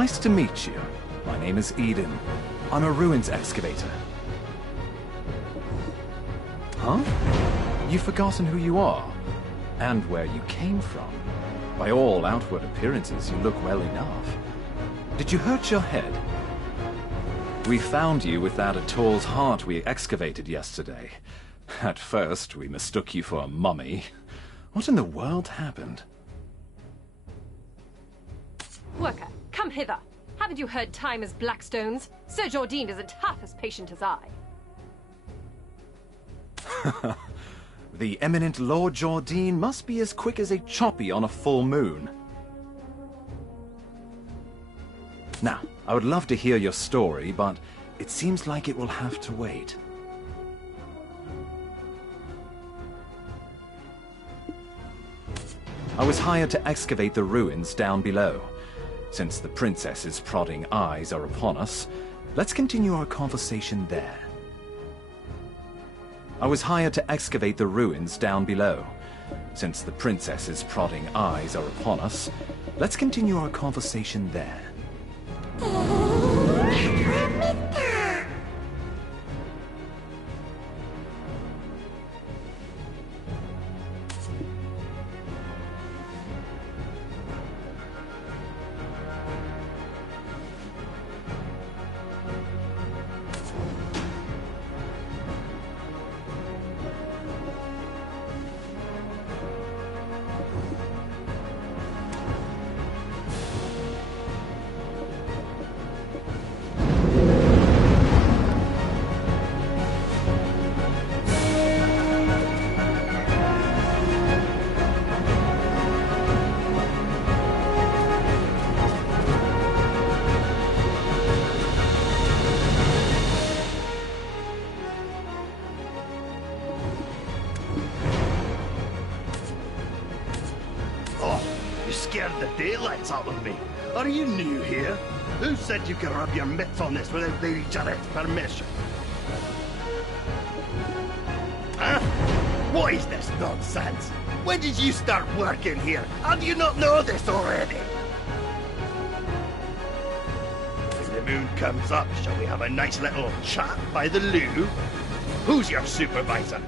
Nice to meet you. My name is Eden. I'm a ruins excavator. Huh? You've forgotten who you are, and where you came from. By all outward appearances, you look well enough. Did you hurt your head? We found you without a tall's heart we excavated yesterday. At first, we mistook you for a mummy. What in the world happened? Worker, come hither. Haven't you heard time is blackstones? Sir Jordine isn't half as patient as I. The eminent Lord Jordine must be as quick as a choppy on a full moon. Now, I would love to hear your story, but it seems like it will have to wait. I was hired to excavate the ruins down below. Since the princess's prodding eyes are upon us, let's continue our conversation there. I was hired to excavate the ruins down below. Since the princess's prodding eyes are upon us, let's continue our conversation there. Scared the daylights out of me. Are you new here? Who said you could rub your mitts on this without Lady Jarrett's permission? Huh? What is this nonsense? When did you start working here? And do you not know this already? When the moon comes up, shall we have a nice little chat by the loo? Who's your supervisor?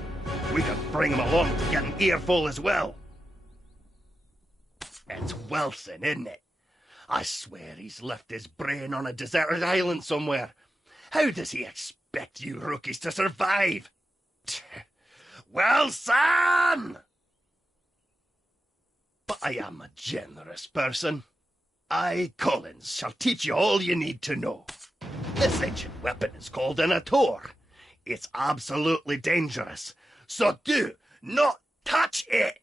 We can bring him along to get an earful as well. It's Wilson, isn't it? I swear he's left his brain on a deserted island somewhere. How does he expect you rookies to survive? Wilson! But I am a generous person. I, Collins, shall teach you all you need to know. This ancient weapon is called an ator. It's absolutely dangerous, so do not touch it!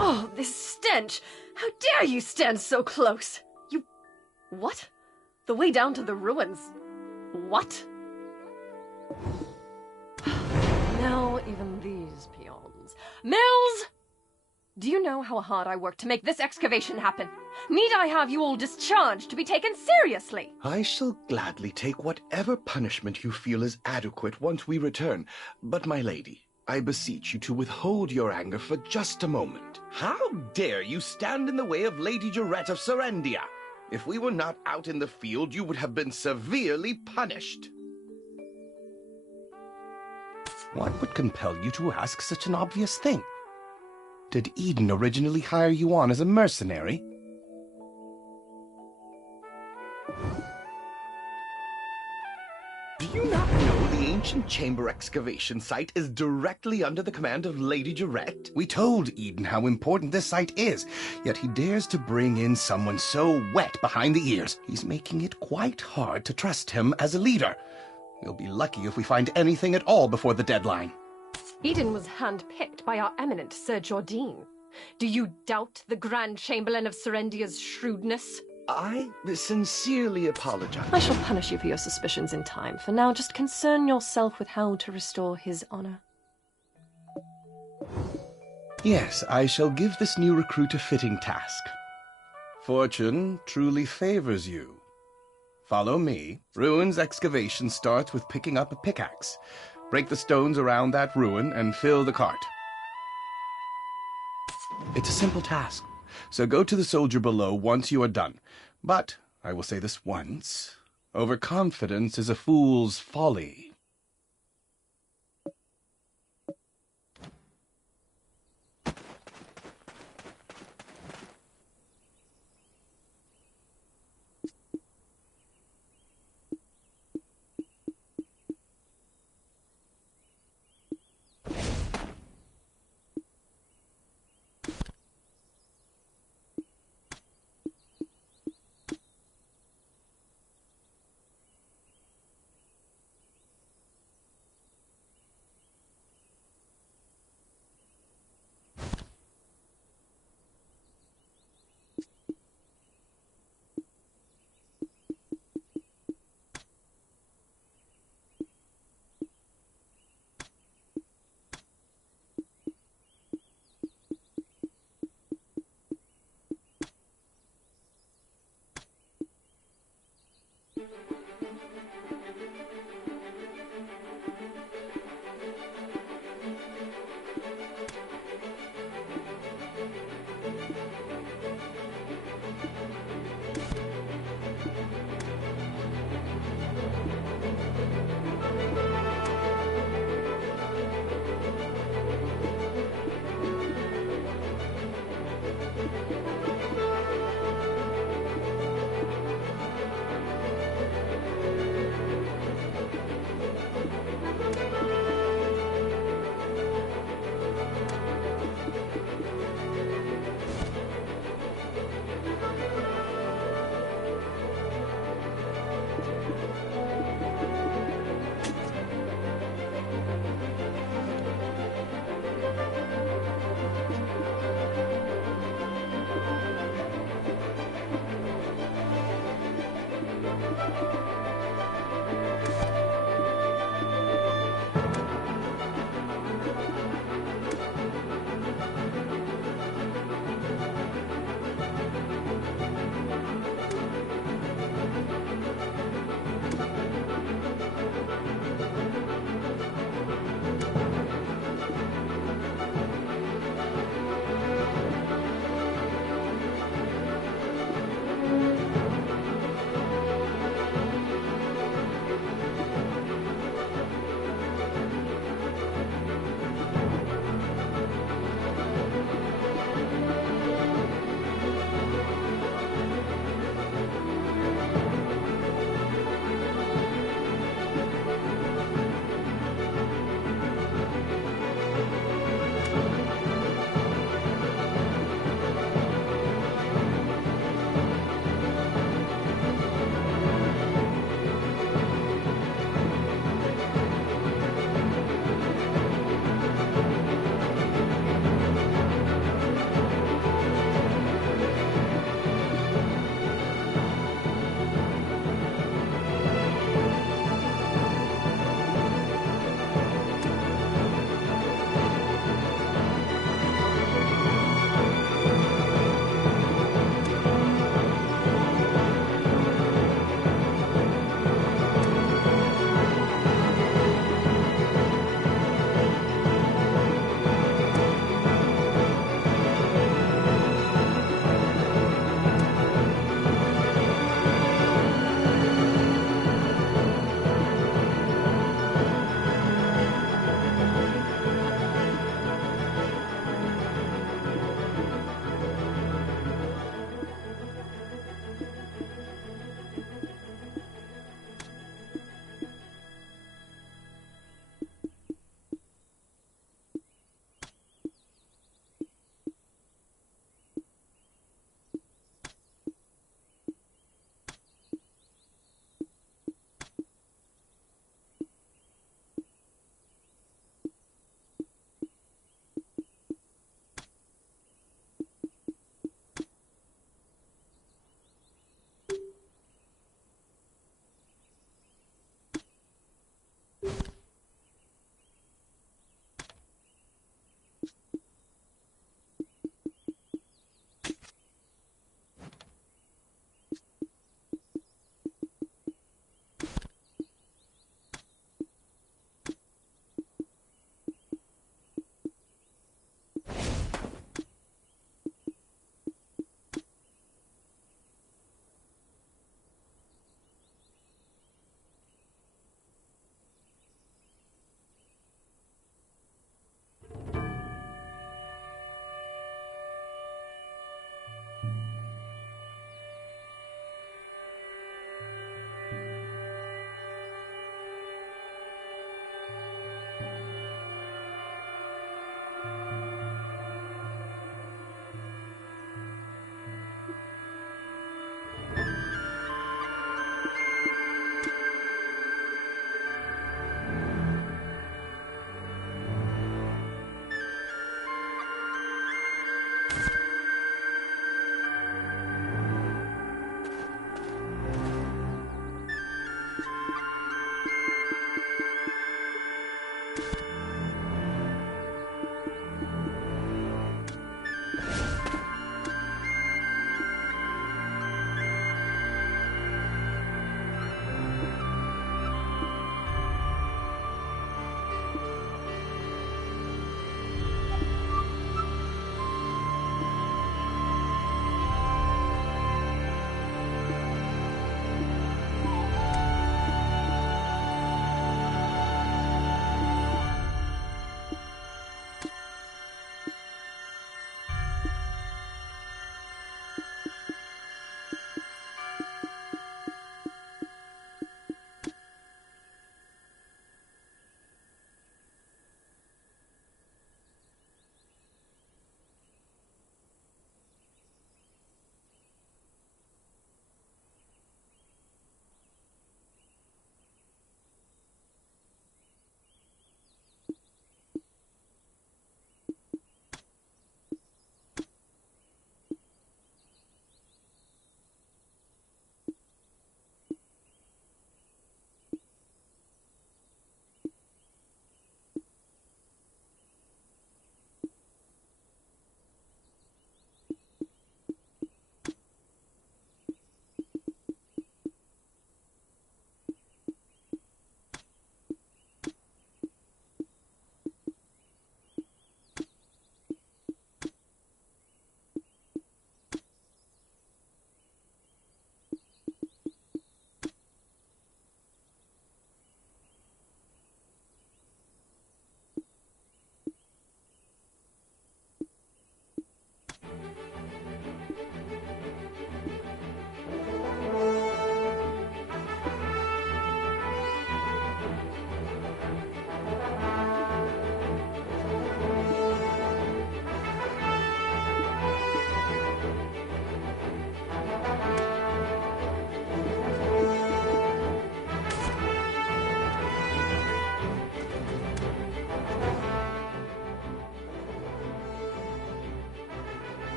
Oh, this stench! How dare you stand so close? You... What? The way down to the ruins? What? Now even these peons. Mills! Do you know how hard I worked to make this excavation happen? Need I have you all discharged to be taken seriously? I shall gladly take whatever punishment you feel is adequate once we return. But, my lady, I beseech you to withhold your anger for just a moment. How dare you stand in the way of Lady Jarrett of Serendia? If we were not out in the field, you would have been severely punished. What would compel you to ask such an obvious thing? Did Eden originally hire you on as a mercenary? you not know the ancient chamber excavation site is directly under the command of Lady Jarette? We told Eden how important this site is, yet he dares to bring in someone so wet behind the ears. He's making it quite hard to trust him as a leader. We'll be lucky if we find anything at all before the deadline. Eden was handpicked by our eminent Sir Jordine. Do you doubt the Grand Chamberlain of Serendia's shrewdness? I sincerely apologize. I shall punish you for your suspicions in time. For now, just concern yourself with how to restore his honor. Yes, I shall give this new recruit a fitting task. Fortune truly favors you. Follow me. Ruin's excavation starts with picking up a pickaxe. Break the stones around that ruin and fill the cart. It's a simple task, so go to the soldier below once you are done. But, I will say this once, overconfidence is a fool's folly.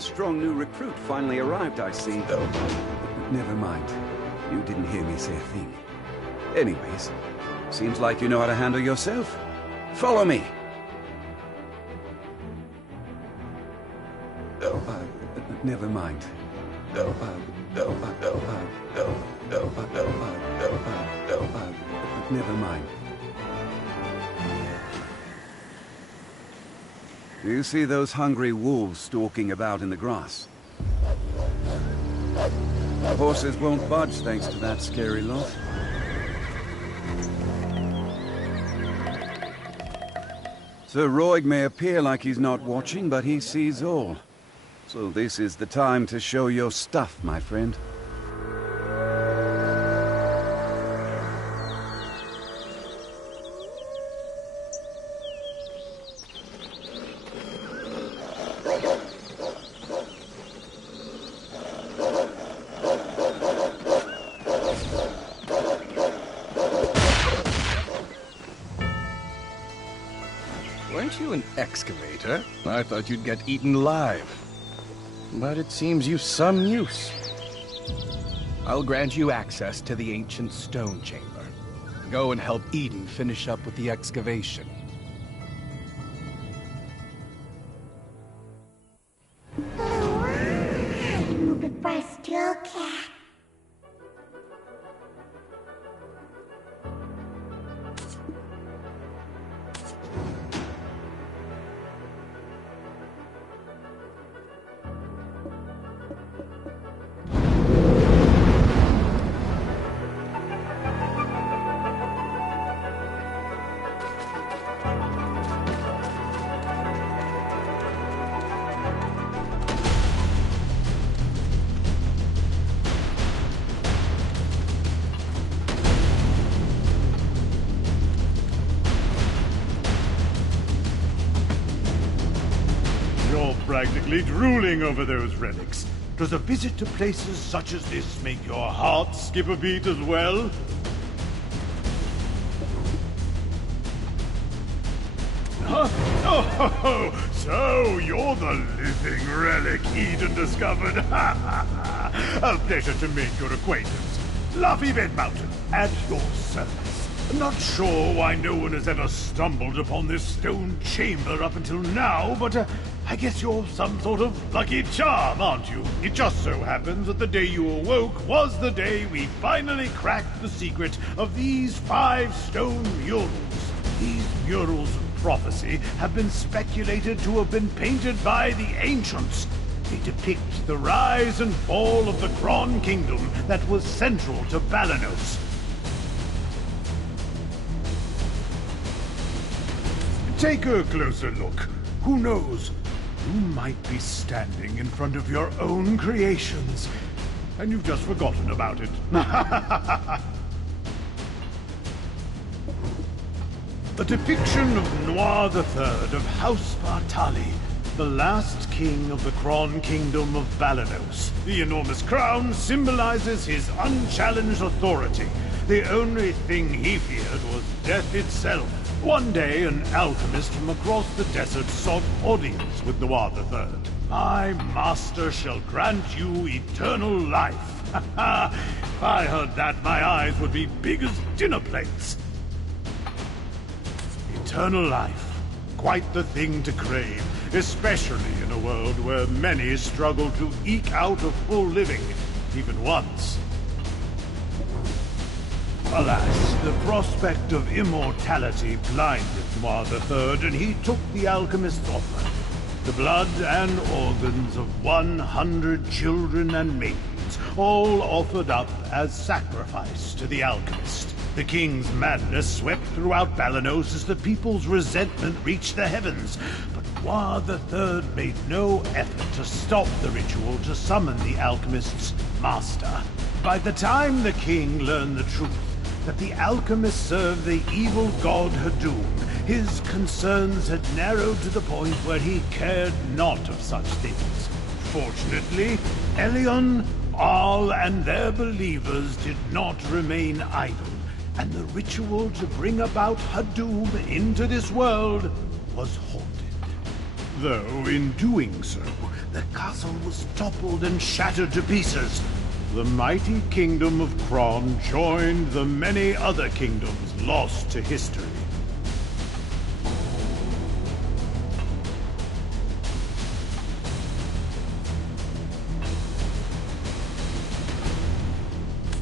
strong new recruit finally arrived, I see. Oh, never mind. You didn't hear me say a thing. Anyways, seems like you know how to handle yourself. Follow me. Never mind. Never mind. Do you see those hungry wolves stalking about in the grass? The horses won't budge thanks to that scary lot. Sir Roig may appear like he's not watching, but he sees all. So this is the time to show your stuff, my friend. Weren't you an excavator? I thought you'd get eaten alive. But it seems you've some use. I'll grant you access to the ancient stone chamber. Go and help Eden finish up with the excavation. You're practically drooling over those relics. Does a visit to places such as this make your heart skip a beat as well? Huh? Oh, so you're the living relic Eden discovered. A pleasure to make your acquaintance. Luffy Bed Mountain, at your service. Not sure why no one has ever stumbled upon this stone chamber up until now, but I guess you're some sort of lucky charm, aren't you? It just so happens that the day you awoke was the day we finally cracked the secret of these 5 stone murals. These murals of prophecy have been speculated to have been painted by the ancients. They depict the rise and fall of the Kron Kingdom that was central to Balanos. Take a closer look. Who knows? You might be standing in front of your own creations, and you've just forgotten about it. A depiction of Noir III of House Bartali, the last king of the Kron Kingdom of Balanos. The enormous crown symbolizes his unchallenged authority. The only thing he feared was death itself. One day, an alchemist from across the desert sought audience with Noir III. My master shall grant you eternal life. If I heard that, my eyes would be big as dinner plates. Eternal life. Quite the thing to crave, especially in a world where many struggle to eke out a full living, even once. Alas, the prospect of immortality blinded Noir III, and he took the alchemist's offer. The blood and organs of 100 children and maidens, all offered up as sacrifice to the alchemist. The king's madness swept throughout Balanos as the people's resentment reached the heavens. But Noir III made no effort to stop the ritual to summon the alchemist's master. By the time the king learned the truth, that the alchemist served the evil god Hadum, his concerns had narrowed to the point where he cared not of such things. Fortunately, Elion, Arl, and their believers did not remain idle, and the ritual to bring about Hadum into this world was halted. Though, in doing so, the castle was toppled and shattered to pieces. The mighty kingdom of Kron joined the many other kingdoms lost to history.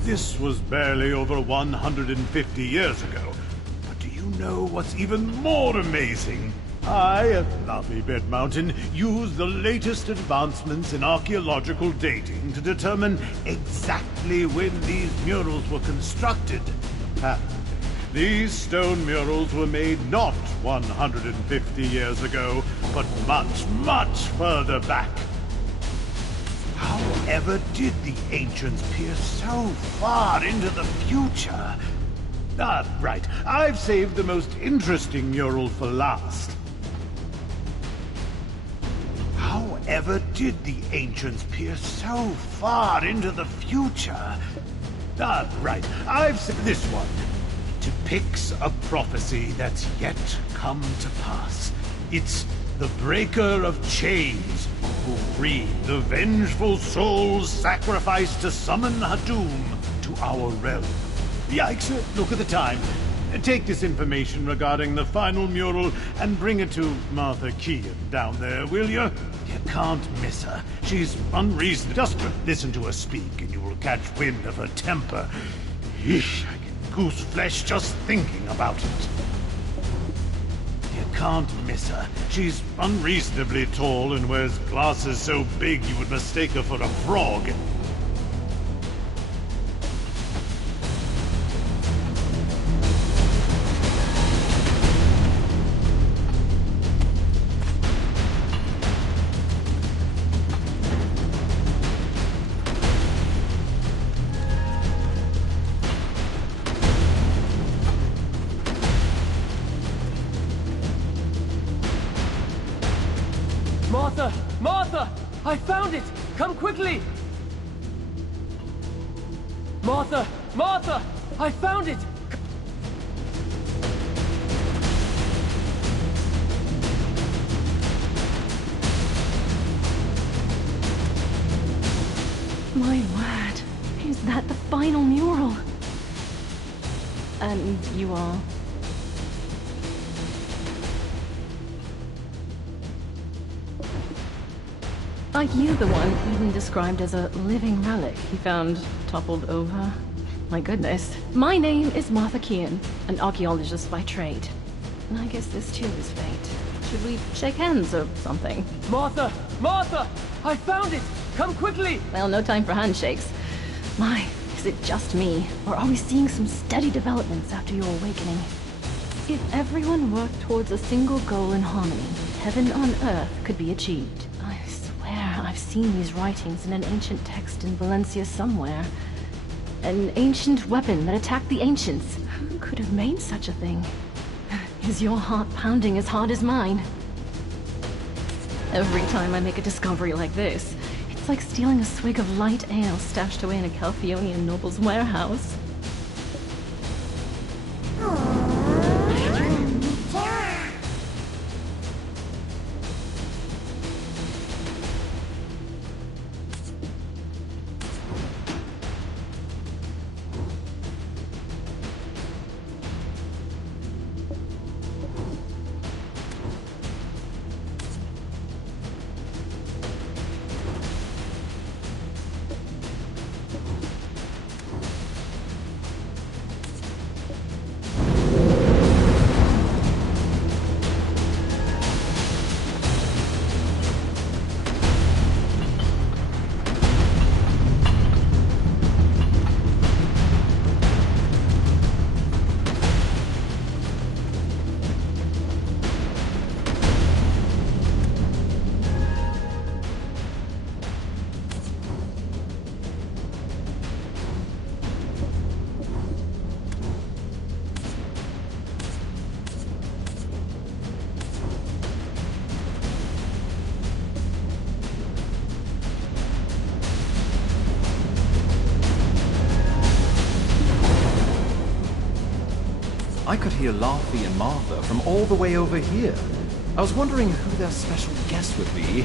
This was barely over 150 years ago. But do you know what's even more amazing? I, at lovely Bed Mountain, used the latest advancements in archaeological dating to determine exactly when these murals were constructed. Apparently, these stone murals were made not 150 years ago, but much, much further back. However did the ancients peer so far into the future? Ah, right. I've saved the most interesting mural for last. However did the ancients peer so far into the future? Ah, right. I've said this one. Depicts a prophecy that's yet come to pass. It's the breaker of chains who freed the vengeful souls sacrificed to summon Hadum to our realm. Yikes, look at the time. Take this information regarding the final mural and bring it to Martha Kean down there, will you? You can't miss her. She's unreasonable. Just listen to her speak and you will catch wind of her temper. Eesh, I get goose flesh just thinking about it. You can't miss her. She's unreasonably tall and wears glasses so big you would mistake her for a frog. Martha! Martha! I found it! Come quickly! Martha! Martha! I found it! My word. Is that the final mural? And you are? Are you the one Eden described as a living relic he found toppled over? My goodness. My name is Martha Kean, an archaeologist by trade. And I guess this too is fate. Should we shake hands or something? Martha! Martha! I found it! Come quickly! Well, no time for handshakes. My, is it just me? Or are we seeing some steady developments after your awakening? If everyone worked towards a single goal in harmony, heaven on earth could be achieved. I swear I've seen these writings in an ancient text in Valencia somewhere. An ancient weapon that attacked the ancients. Who could have made such a thing? Is your heart pounding as hard as mine? Every time I make a discovery like this, it's like stealing a swig of light ale stashed away in a Calphionian noble's warehouse. I could hear Laufey and Martha from all the way over here. I was wondering who their special guest would be,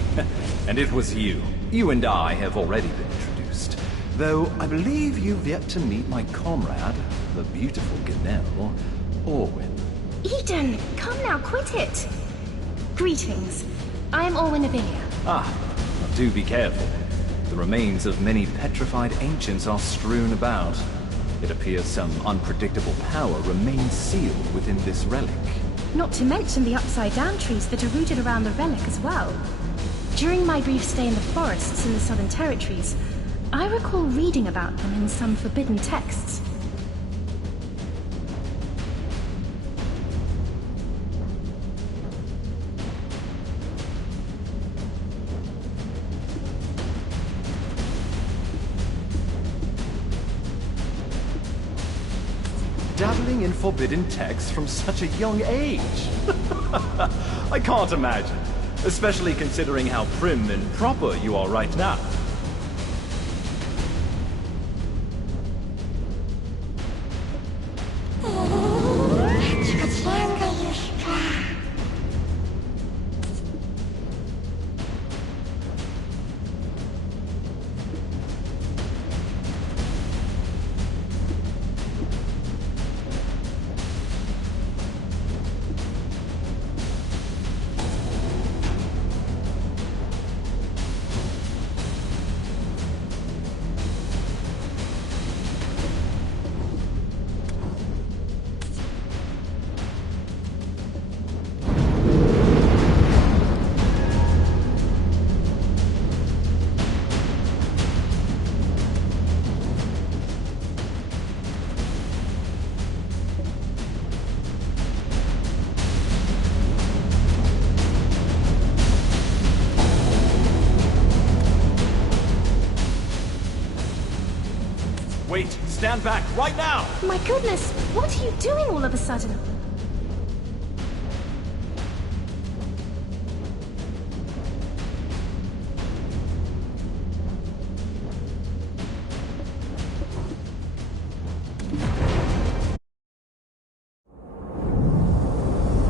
and it was you. You and I have already been introduced. Though I believe you've yet to meet my comrade, the beautiful Ganelle, Orwin. Eden, come now, quit it. Greetings. I am Orwin Avilia. Ah, do be careful. The remains of many petrified ancients are strewn about. It appears some unpredictable power remains sealed within this relic. Not to mention the upside-down trees that are rooted around the relic as well. During my brief stay in the forests in the Southern Territories, I recall reading about them in some forbidden texts. Dabbling in forbidden texts from such a young age. I can't imagine, especially considering how prim and proper you are right now. Wait, stand back, right now! My goodness, what are you doing all of a sudden?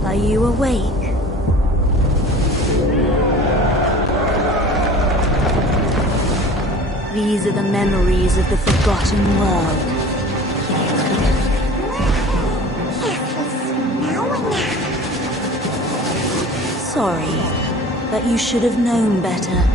Are you awake? These are the memories of the forgotten world. Sorry, but you should have known better.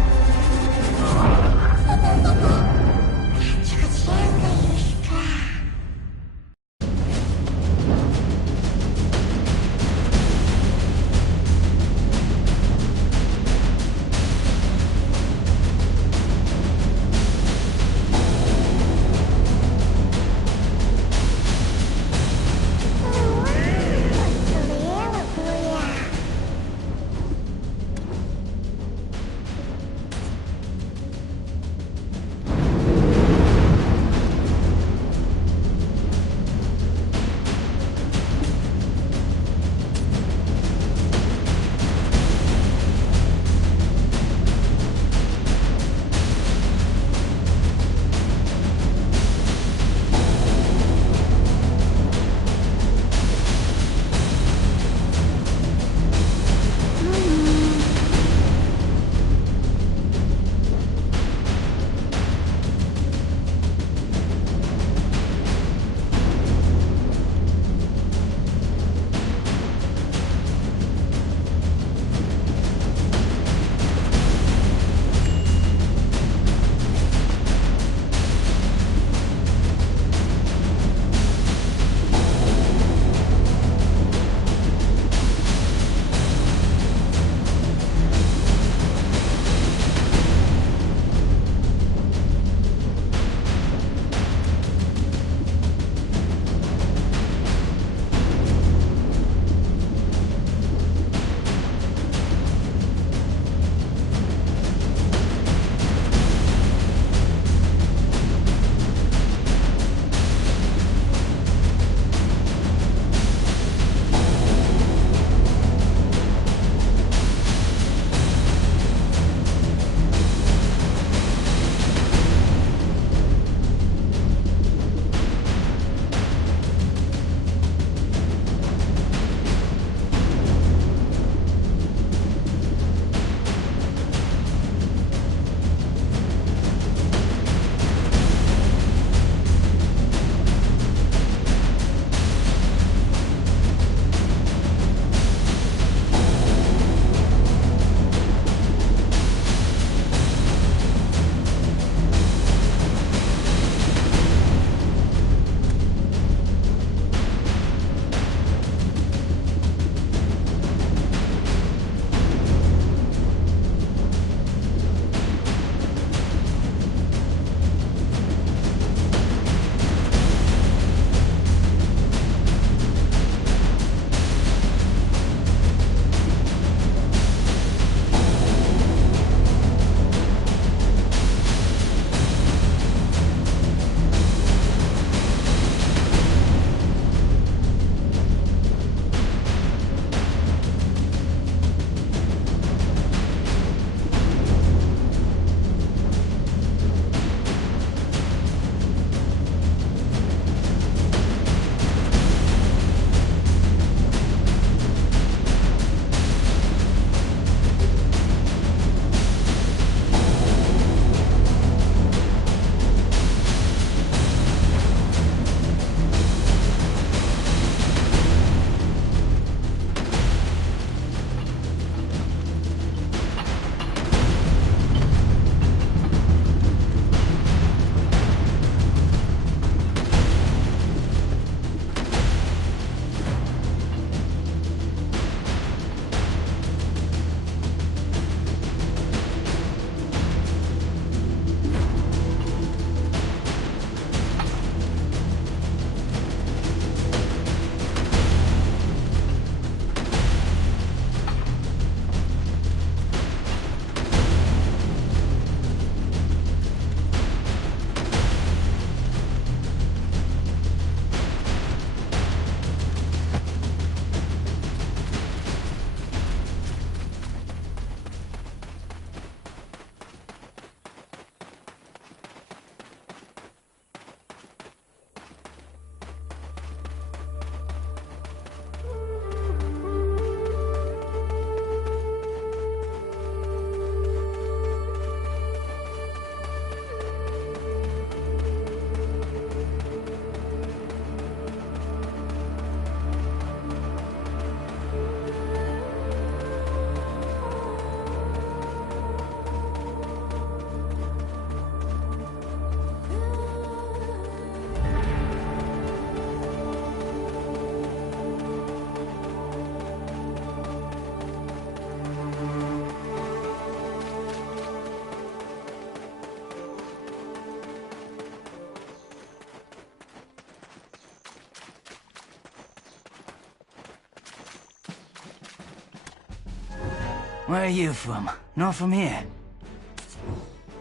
Where are you from? Not from here?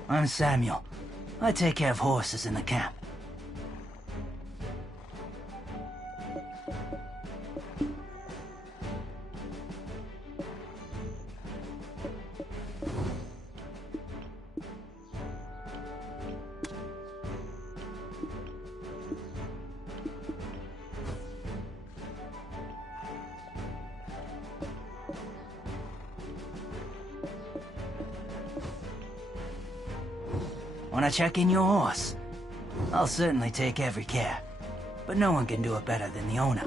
I'm Samuel. I take care of horses in the camp. Want to check in your horse? I'll certainly take every care, but no one can do it better than the owner.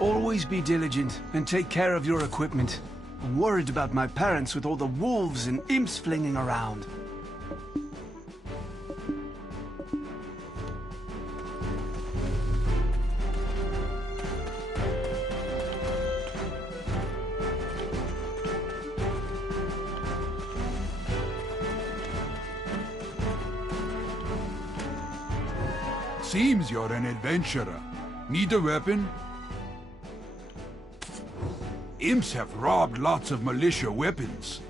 Always be diligent and take care of your equipment. I'm worried about my parents with all the wolves and imps flinging around. Seems you're an adventurer. Need a weapon? Imps have robbed lots of militia weapons.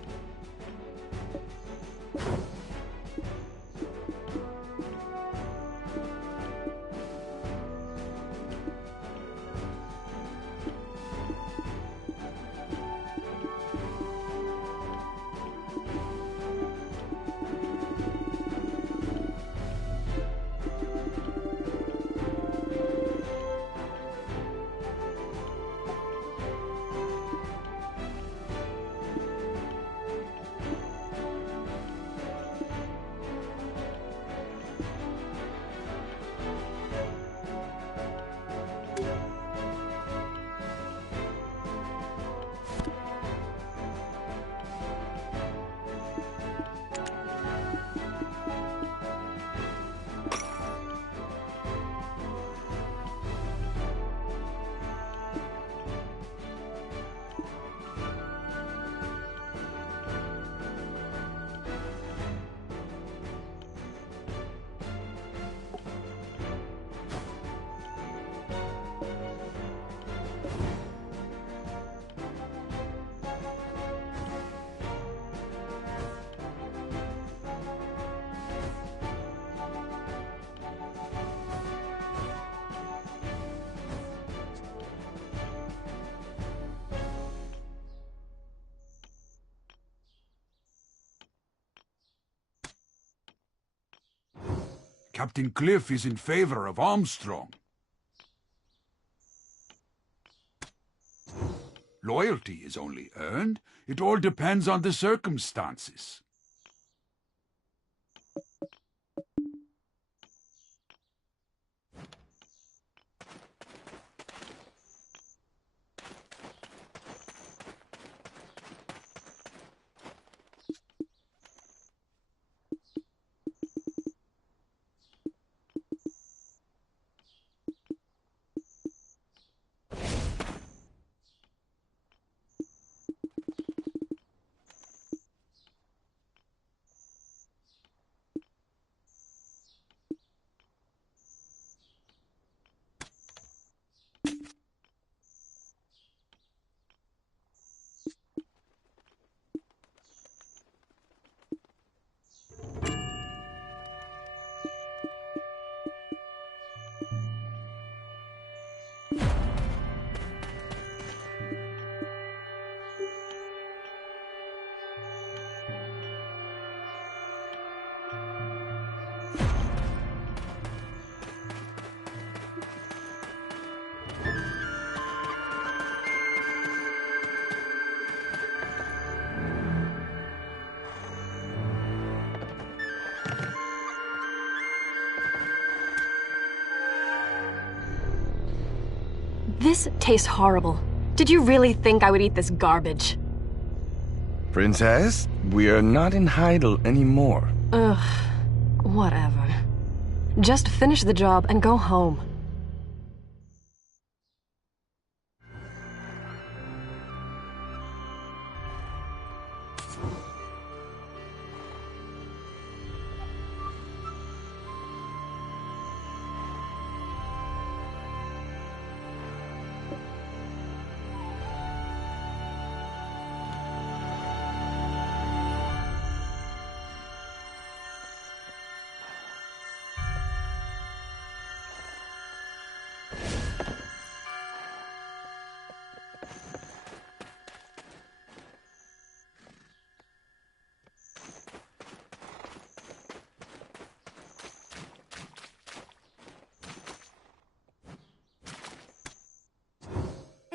Captain Cliff is in favor of Armstrong. Loyalty is only earned. It all depends on the circumstances. This tastes horrible. Did you really think I would eat this garbage? Princess, we are not in Heidel anymore. Ugh, whatever. Just finish the job and go home.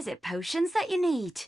it potions that you need?